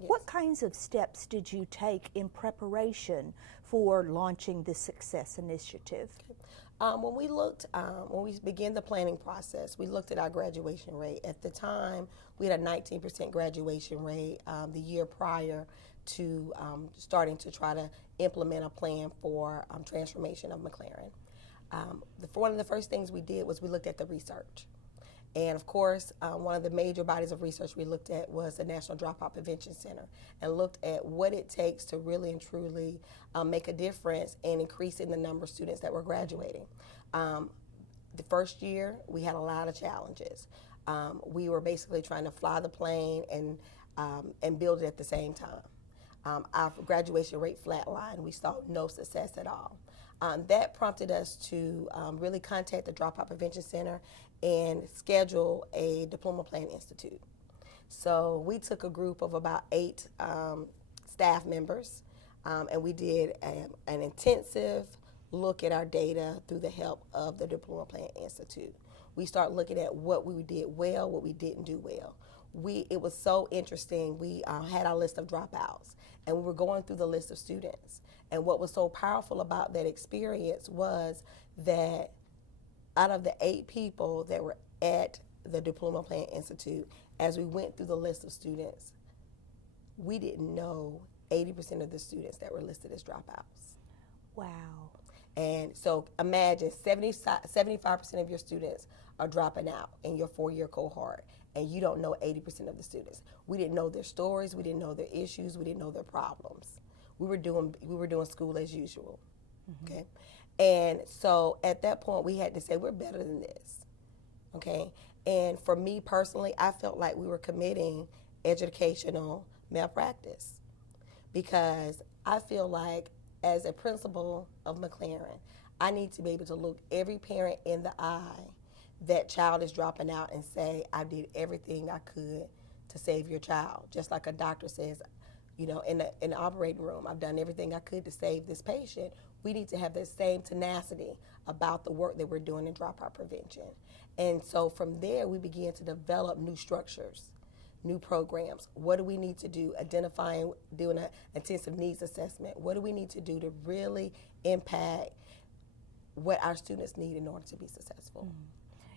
Yes. What kinds of steps did you take in preparation for launching the Success Initiative? When we began the planning process, we looked at our graduation rate. At the time, we had a 19% graduation rate the year prior to starting to try to implement a plan for transformation of McLaren. One of the first things we did was we looked at the research. And of course, one of the major bodies of research we looked at was the National Dropout Prevention Center, and looked at what it takes to really and truly make a difference in increasing the number of students that were graduating. The first year, we had a lot of challenges. We were basically trying to fly the plane and build it at the same time. Our graduation rate flatlined. We saw no success at all. That prompted us to really contact the Dropout Prevention Center and schedule a Diploma Plan Institute. So we took a group of about 8 staff members, and we did an intensive look at our data through the help of the Diploma Plan Institute. We started looking at what we did well, what we didn't do well. It was so interesting. We had our list of dropouts, and we were going through the list of students. And what was so powerful about that experience was that out of the 8 people that were at the Diploma Plan Institute, as we went through the list of students, we didn't know 80% of the students that were listed as dropouts. Wow. And so imagine 75% of your students are dropping out in your 4-year cohort, and you don't know 80% of the students. We didn't know their stories, we didn't know their issues, we didn't know their problems. We were doing school as usual, okay? And so at that point, we had to say, we're better than this, okay? And for me personally, I felt like we were committing educational malpractice, because I feel like as a principal of McLaren, I need to be able to look every parent in the eye that child is dropping out and say, I did everything I could to save your child. Just like a doctor says, you know, in the operating room, I've done everything I could to save this patient. We need to have that same tenacity about the work that we're doing in dropout prevention. And so from there, we began to develop new structures, new programs. What do we need to do? Identifying, doing an intensive needs assessment. What do we need to do to really impact what our students need in order to be successful?